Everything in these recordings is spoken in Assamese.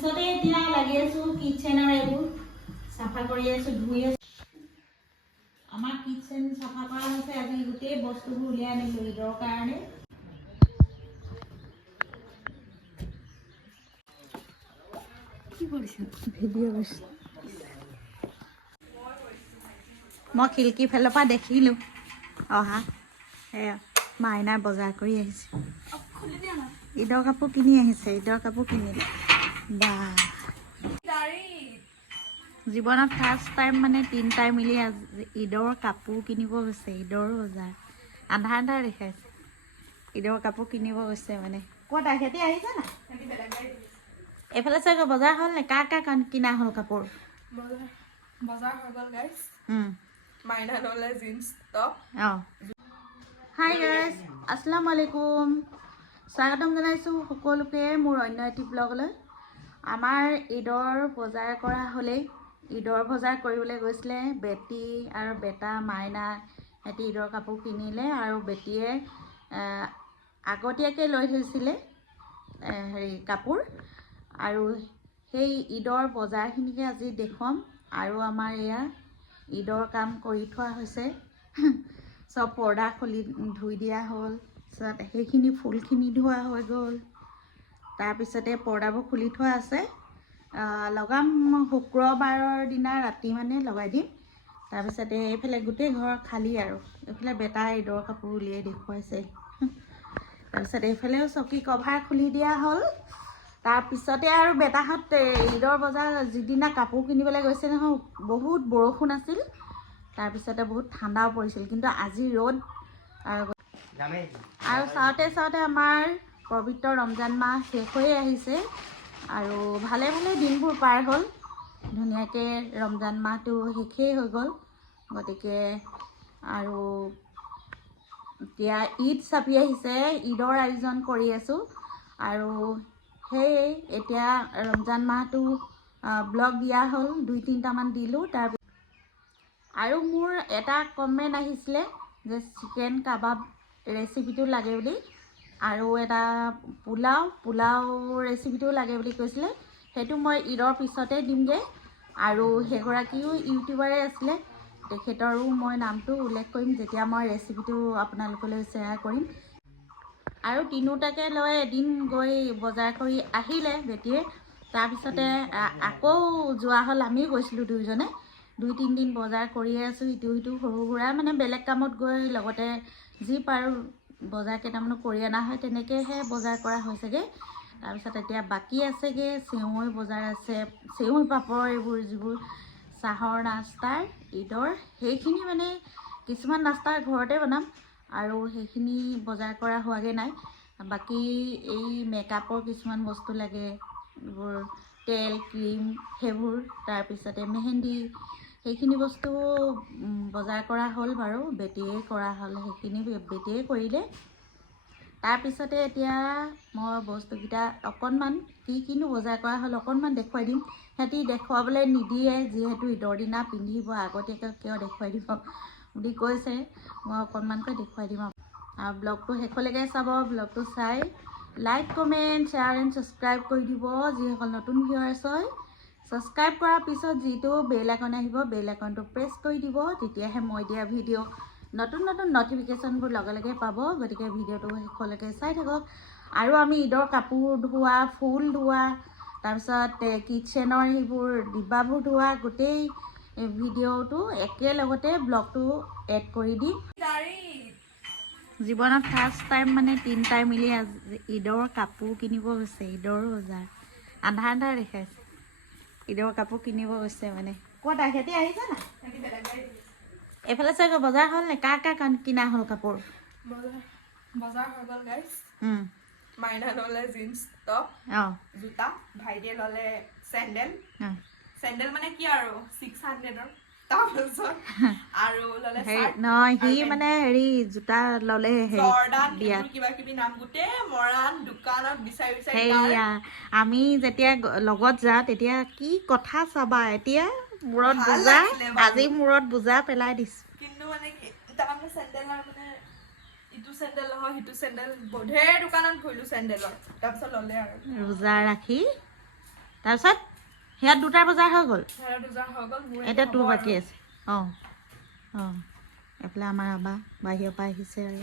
পিছতে এতিয়া লাগি আছো কিচেনৰ এইবোৰ চাফা কৰি আছো ধুই আছো আমাৰ কিচেন চাফা কৰা হৈছে আজি গোটেই বস্তুবোৰ উলিয়াই আনিলো ঈদৰ কাৰণে কি কৰিছা ভিডিঅ' কৰিছা মই খিলকি ফালৰ পৰা দেখিলো অহা এয়া মাইনাৰ বজাৰ কৰি আহিছে ঈদৰ কাপোৰ কিনি আহিছে ঈদৰ কাপোৰ কিনিলে বা জীৱনত ফাৰ্ষ্ট টাইম মানে 3টাই মিলি ঈদৰ কাপোৰ কিনিব গৈছে ঈদৰ বজাৰ আধা আধা দেখাইছে ঈদৰ কাপোৰ কিনিব গৈছে মানে ক'ত সিহঁতি আহিছে না এইফালে চাগে বজাৰ হ'ল নে কাৰ কিনা হ'ল কাপোৰ বজাৰ হৈ গ'ল গাইছ মাইনা ললে জিন্স টপ হাই গাইছ আসসালামু আলাইকুম স্বাগতম জনাইছোঁ সকলোকে মোৰ অন্য এটি ব্লগলৈ আমাৰ ঈদৰ বজাৰ কৰা হ'লেই ঈদৰ বজাৰ কৰিবলৈ গৈছিলে বেটি আৰু বেটা মাইনা সিহঁতি ঈদৰ কাপোৰ কিনিলে আৰু বেটিয়ে আগতীয়াকৈ লৈ থৈছিলে কাপোৰ আৰু সেই ঈদৰ বজাৰখিনিকে আজি দেখুৱাম আৰু আমাৰ এয়া ঈদৰ কাম কৰি থোৱা হৈছে সব পৰ্দা খুলি ধুই দিয়া হ'ল সেইখিনি ফুলখিনি ধোৱা হৈ গ'ল তাৰপিছতে পৰ্দাবোৰ খুলি থোৱা আছে লগাম শুক্ৰবাৰৰ দিনা ৰাতি মানে লগাই দিম তাৰপিছতে এইফালে গোটেই ঘৰ খালী আৰু এইফালে বেটা ঈদৰ কাপোৰ উলিয়াই দেখুৱাইছে তাৰপিছত এইফালেও চকী কভাৰ খুলি দিয়া হ'ল তাৰপিছতে আৰু বেটাহঁত ঈদৰ বজাৰ যিদিনা কাপোৰ কিনিবলৈ গৈছে নহয় বহুত বৰষুণ আছিল তাৰপিছতে বহুত ঠাণ্ডাও পৰিছিল কিন্তু আজি ৰ'দ আৰু চাওঁতে চাওঁতে আমাৰ পবিত্ৰ ৰমজান মাহ শেষ হৈ আহিছে আৰু ভালে ভালে দিনবোৰ পাৰ হ'ল ধুনীয়াকৈ ৰমজান মাহটো শেষেই হৈ গ'ল গতিকে আৰু এতিয়া ঈদ চাপি আহিছে ঈদৰ আয়োজন কৰি আছোঁ আৰু সেয়ে এতিয়া ৰমজান মাহটো ব্লগ দিয়া হ'ল 2-3টামান দিলোঁ তাৰপিছত আৰু মোৰ এটা কমেণ্ট আহিছিলে যে চিকেন কাবাব ৰেচিপিটো লাগে বুলি আৰু এটা পোলাও ৰেচিপিটো লাগে বুলি কৈছিলে সেইটো মই ঈদৰ পিছতে দিমগৈ আৰু সেইগৰাকীও ইউটিউবাৰে আছিলে তেখেতৰো মই নামটো উল্লেখ কৰিম যেতিয়া মই ৰেচিপিটো আপোনালোকলৈ শ্বেয়াৰ কৰিম আৰু তিনিওটাকে লৈ এদিন গৈ বজাৰ কৰি আহিলে বেটিয়ে তাৰপিছতে আকৌ যোৱা হ'ল আমিও গৈছিলোঁ দুইজনে 2-3 দিন বজাৰ কৰিয়ে আছোঁ ইটো সিটো সৰু সুৰা মানে বেলেগ কামত গৈ লগতে যি পাৰোঁ বজাৰ কেইটামানো কৰি অনা হয় তেনেকৈহে বজাৰ কৰা হৈছেগৈ তাৰপিছত এতিয়া বাকী আছেগৈ চেৱৈ বজাৰ আছে চেৱৈ পাপৰ এইবোৰ যিবোৰ চাহৰ নাস্তাৰ ঈদৰ সেইখিনি মানে কিছুমান নাস্তা ঘৰতে বনাম আৰু সেইখিনি বজাৰ কৰা হোৱাগৈ নাই বাকী এই মেকআপৰ কিছুমান বস্তু লাগে এইবোৰ তেল ক্ৰীম সেইবোৰ তাৰপিছতে মেহেন্দি সেইখিনি বস্তু বজাৰ কৰা হ'ল বাৰু বেটিয়ে কৰা হ'ল সেইখিনি বেটিয়ে কৰিলে তাৰপিছতে এতিয়া মই বস্তুকেইটা অকণমান কিনো বজাৰ কৰা হ'ল অকণমান দেখুৱাই দিম সিহঁতি দেখুৱাবলৈ নিদিয়ে যিহেতু ঈদৰ দিনা পিন্ধিব আগতীয়াকৈ কিয় দেখুৱাই দিব বুলি কৈছে মই অকণমানকৈ দেখুৱাই দিম আৰু ব্লগটো শেষলৈকে চাব ব্লগটো চাই like comment share and subscribe কৰি দিব যিসকল নতুন ভিউৱাৰ্ছ হয় ছাবস্ক্ৰাইব কৰাৰ পিছত যিটো বেল আইকন আহিব বেল আইকনটো প্ৰেছ কৰি দিব তেতিয়াহে মই দিয়া ভিডিঅ' নতুন নটিফিকেশ্যনবোৰ লগে লগে পাব গতিকে ভিডিঅ'টো শেষলৈকে চাই থাকক আৰু আমি ঈদৰ কাপোৰ ধোৱা ফুল ধোৱা তাৰপিছত কিচেনৰ সেইবোৰ ডিব্বাবোৰ ধোৱা গোটেই ভিডিঅ'টো একেলগতে ব্লগটো এড কৰি দিম জীৱনত ফাৰ্ষ্ট টাইম মানে 3টাই মিলি ঈদৰ কাপোৰ কিনিব গৈছে ঈদৰ বজাৰ আধা আধা দেখাইছে ঈদৰ কাপোৰ কিনিব গৈছে মানে ক'ত সিহঁতি আহিছে না এইফালে চাগে বজাৰ হ'ল নে কাৰ কিনা হ'ল কাপোৰ বজাৰ হৈ গ'ল গাইছ মাইনা ললে জিন্স টপ জোতা ভাইটিয়ে ললে চেণ্ডেল মানে কি আৰু 600ৰ তাৰপিছত আৰু ললে নহয় সি মানে হেৰি জোতা ললে জৰ্ডান কিবা কিবি নাম গোটেই মৰাণ দোকানত বিচাৰি সেয়া আমি যেতিয়া লগত যাওঁ তেতিয়া কি কথা চাবা এতিয়া মূৰত বুজা আজি মূৰত বুজা পেলাই দিছো কিন্তু মানে তাৰমানে চেণ্ডেলৰ মানে ইটো চেণ্ডেল নহয় সিটো চেণ্ডেল ঢেৰ দোকানত ঘূৰিলো চেণ্ডেলৰ তাৰপিছত ললে আৰু ৰোজা ৰাখি তাৰপিছত সেয়াত 2টাৰ বজাৰ হৈ গ'ল। এতিয়া তোৰ বাকী আছে। অঁ অঁ এইফালে আমাৰ আবা বাহিৰৰ পৰা আহিছে আৰু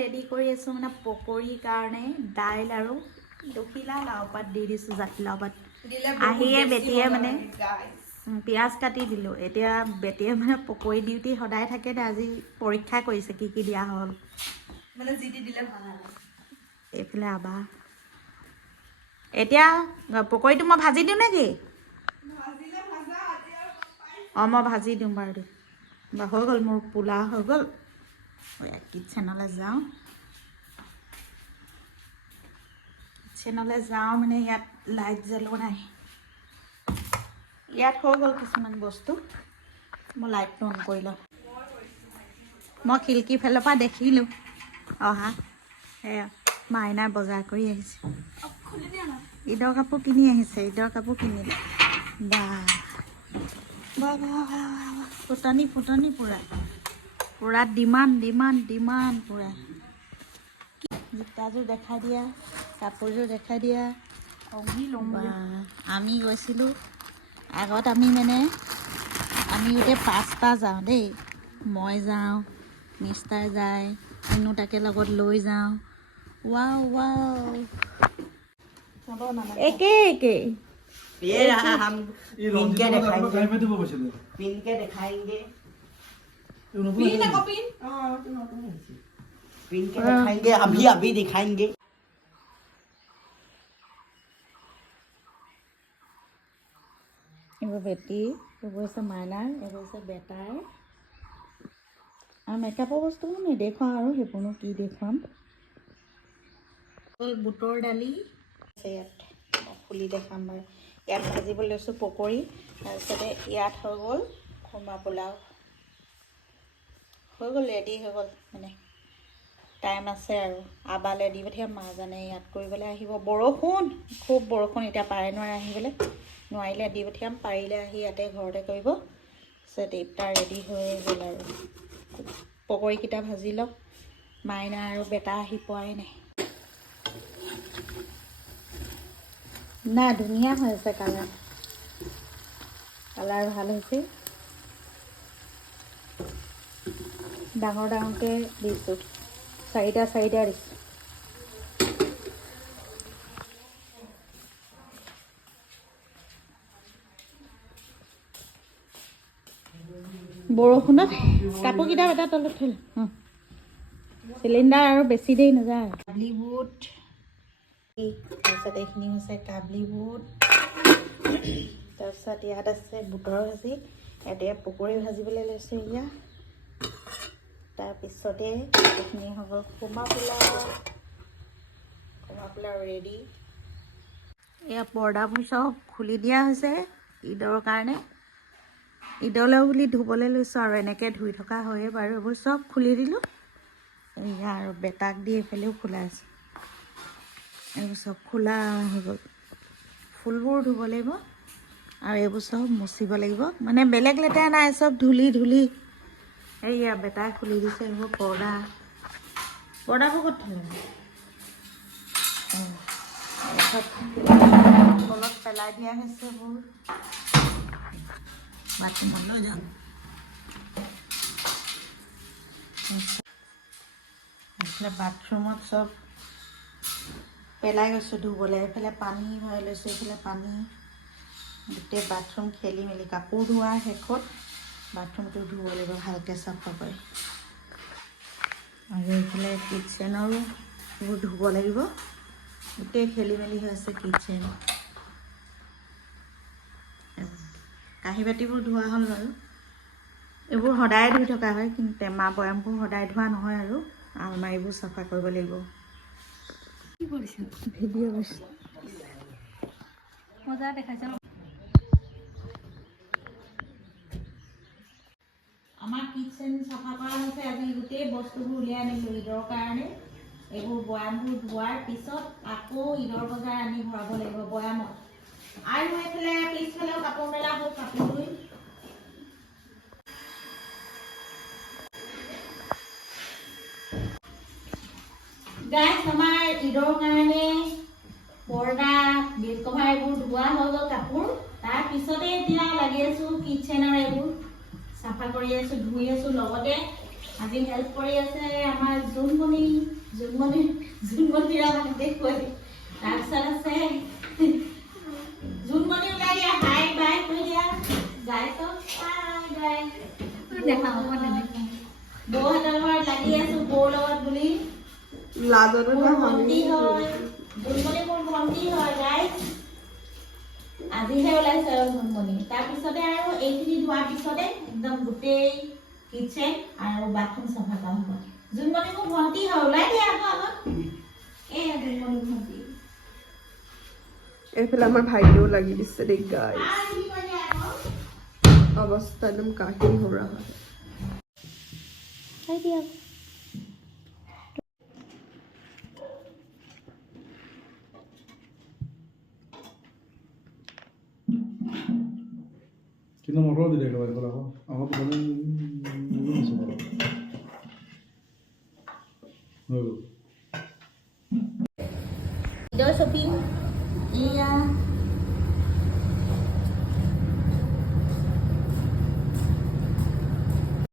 ৰেডি কৰি আছোঁ মানে পকৰীৰ কাৰণে দাইল আৰু দুখিলা লাও পাত দি দিছোঁ, জাতিলাও পাত। আহিয়ে বেটিয়ে মানে পিঁয়াজ কাটি দিলোঁ। এতিয়া বেটিয়ে মানে পকৰী ডিউটি সদায় থাকে দে, আজি পৰীক্ষা কৰিছে কি কি দিয়া হ'ল মানে যি টি দিলে ভাল নালাগে। এইফালে আবা এতিয়া পকৰীটো মই ভাজি দিওঁ নেকি? অঁ মই ভাজি দিওঁ বাৰু দেই। হৈ গ'ল মোৰ পোলা হৈ গ'ল। কিটচেনলৈ যাওঁ, কিটচেনলৈ যাওঁ মানে ইয়াত লাইট জ্বলোৱা নাই। ইয়াত হৈ গ'ল কিছুমান বস্তু, মই লাইটটো অন কৰি লওঁ। মই খিৰিকীৰ ফালৰ পৰা দেখিলোঁ অহা, সেয়া মাইনাই বজাৰ কৰি আহিছে। ঈদৰ কাপোৰ কিনি আহিছে, ঈদৰ কাপোৰ কিনিলে। ফুটনি ফুটনি পূৰা পূৰা ডিমাণ্ড পূৰা। জোতাযোৰ দেখাই দিয়া, কাপোৰযোৰ দেখাই দিয়া। আমি গৈছিলোঁ আগত, আমি গোটেই 5টা যাওঁ দেই। মই যাওঁ, মিষ্টাৰ যায়, কিনো তাকে লগত লৈ যাওঁ। ৱাও একে ये रहा हम पिन के दिखाएंगे अभी दिखाएंगे। এইবোৰ বেটি, এইবোৰ হৈছে মাইনাৰ, এইবোৰ হৈছে বেটাৰ। আৰু মেকআপৰ বস্তুবোৰ নেদেখুৱাওঁ আৰু, সেইবোৰনো কি দেখুৱাম। বুটৰ দালি ইয়াত খুলি দেখাম বাৰু। ইয়াত ভাজিবলৈ লৈছোঁ পকৰী, তাৰপিছতে ইয়াত হৈ গ'ল খুৰ্মা পোলাও। হৈ গ'ল, ৰেডি হৈ গ'ল। মানে টাইম আছে আৰু। আবালৈ দি পঠিয়াম, মাজানে ইয়াত কৰিবলৈ আহিব। বৰষুণ, খুব বৰষুণ, এতিয়া পাৰে নোৱাৰে আহিবলৈ। নোৱাৰিলে দি পঠিয়াম, পাৰিলে আহি ইয়াতে ঘৰতে কৰিব। তাৰপিছত ইফতাৰ ৰেডি হৈ গ'ল আৰু। পকৰীকেইটা ভাজি লওক, মাইনা আৰু বেটা আহি পোৱাই নাই। না ধুনীয়া হৈ আছে কালাৰ ভাল হৈছে। ডাঙৰ ডাঙৰকৈ দিছোঁ, 4টা দিছোঁ। বৰষুণত কাপোৰকেইটা এটা তলত থৈ চিলিণ্ডাৰ আৰু বেছি দেৰি নাযায়। কাবলি বুট, তাৰপিছত এইখিনি হৈছে কাবলি বুট, তাৰপিছত ইয়াত আছে বুটৰ ভাজি। এতিয়া পকৰী ভাজিবলৈ লৈছোঁ। ইয়াত তাৰপিছতে এইখিনি হৈ গ'ল খুৰ্মা পোলাও ৰেডি। এয়া পৰ্দাবোৰ চব খুলি দিয়া হৈছে ঈদৰ কাৰণে। ঈদলৈ বুলি ধুবলৈ লৈছোঁ আৰু এনেকৈ ধুই থকা হয়ে বাৰু। এইবোৰ চব খুলি দিলোঁ। এয়া আৰু বেটাক দি এইফালেও খোলা আছে। এইবোৰ চব খোলা হৈ গ'ল। ফুলবোৰ ধুব লাগিব আৰু এইবোৰ চব মুচিব লাগিব। মানে বেলেগ লেতেৰা নাই, চব ধূলি। এইয়া বেটাই খুলি দিছে এইবোৰ পৰ্দাবোৰ ক'ত থ'লে? তলত পেলাই দিয়া হৈছে এইবোৰ। বাথৰুমলৈ যাম। এইফালে বাথৰুমত চব পেলাই গৈছোঁ ধুবলৈ। এইফালে পানী ভৰাই লৈছোঁ, এইফালে পানী। গোটেই বাথৰুম খেলি মেলি। কাপোৰ ধোৱা শেষত বাথৰুমটো ধুব লাগিব ভালকৈ চাফা কৰি। আৰু এইফালে কিটচেনৰো এইবোৰ ধুব লাগিব। গোটেই খেলি মেলি হৈ আছে কিটচেন। কাঁহী বাতিবোৰ ধোৱা হ'ল বাৰু। এইবোৰ সদায় ধুই থকা হয়, কিন্তু টেমা বৈয়ামবোৰ সদায় ধোৱা নহয় আৰু। আলমাৰিবোৰ চাফা কৰিব লাগিব। কি কৰিছে? ভিডিঅ' কৰিছে। মজা দেখাইছে। আমাৰ কিটচেন চাফা কৰা হৈছে। আজি গোটেই বস্তুবোৰ উলিয়াই আনিলোঁ ঈদৰ কাৰণে। এইবোৰ বৈয়ামবোৰ ধোৱাৰ পিছত আকৌ ঈদৰ বজাৰ আনি ভৰাব লাগিব বৈয়ামত। আৰু এইফালে পিছফালেও কাপোৰ মেলা হ'ল, কাপোৰ ধুই। গাইছ, আমাৰ ঈদৰ কাৰণে পৰ্দা বেড কভাৰ এইবোৰ ধোৱা হৈ গ'ল কাপোৰ তাৰপিছতে এতিয়া লাগি আছোঁ কিটচেনৰ এইবোৰ চাফা কৰি আছোঁ ধুই আছোঁ লগতে আজি হেল্প কৰি আছে আমাৰ জোনমণিৰা মাহঁতে কৈ তাৰপিছত আছে জোনমণি ওলাই দিয়া হাই বাই কৈ দিয়া গাইছক বাই বৌহঁতৰ ঘৰত লাগি আছোঁ বৌৰ লগত বুলি লাজতো মোৰ ভণ্টি হয় জোনমণি মোৰ ভণ্টি হয় গাইছ আজিহে ওলাইছে আৰু জোনমণি তাৰপিছতে আৰু এইখিনি ধোৱাৰ পিছতে একদম গোটেই কিটচেন আৰু বাথৰুম চাফা কৰা হ'ব জোনমণি মোৰ ভণ্টি হয় ওলাই দিয়া আকৌ আগত এই জোনমণি ভণ্টি এইফালে আমাৰ ভাইটিও লাগি দিছে দেই গাইছ আৰু কি কৰি আকৌ অৱস্থা একদম কাহিল হৈ ৰহা খাই দিয়া Kita mau roll tidak kalau aku paling ini semua. Video shopping iya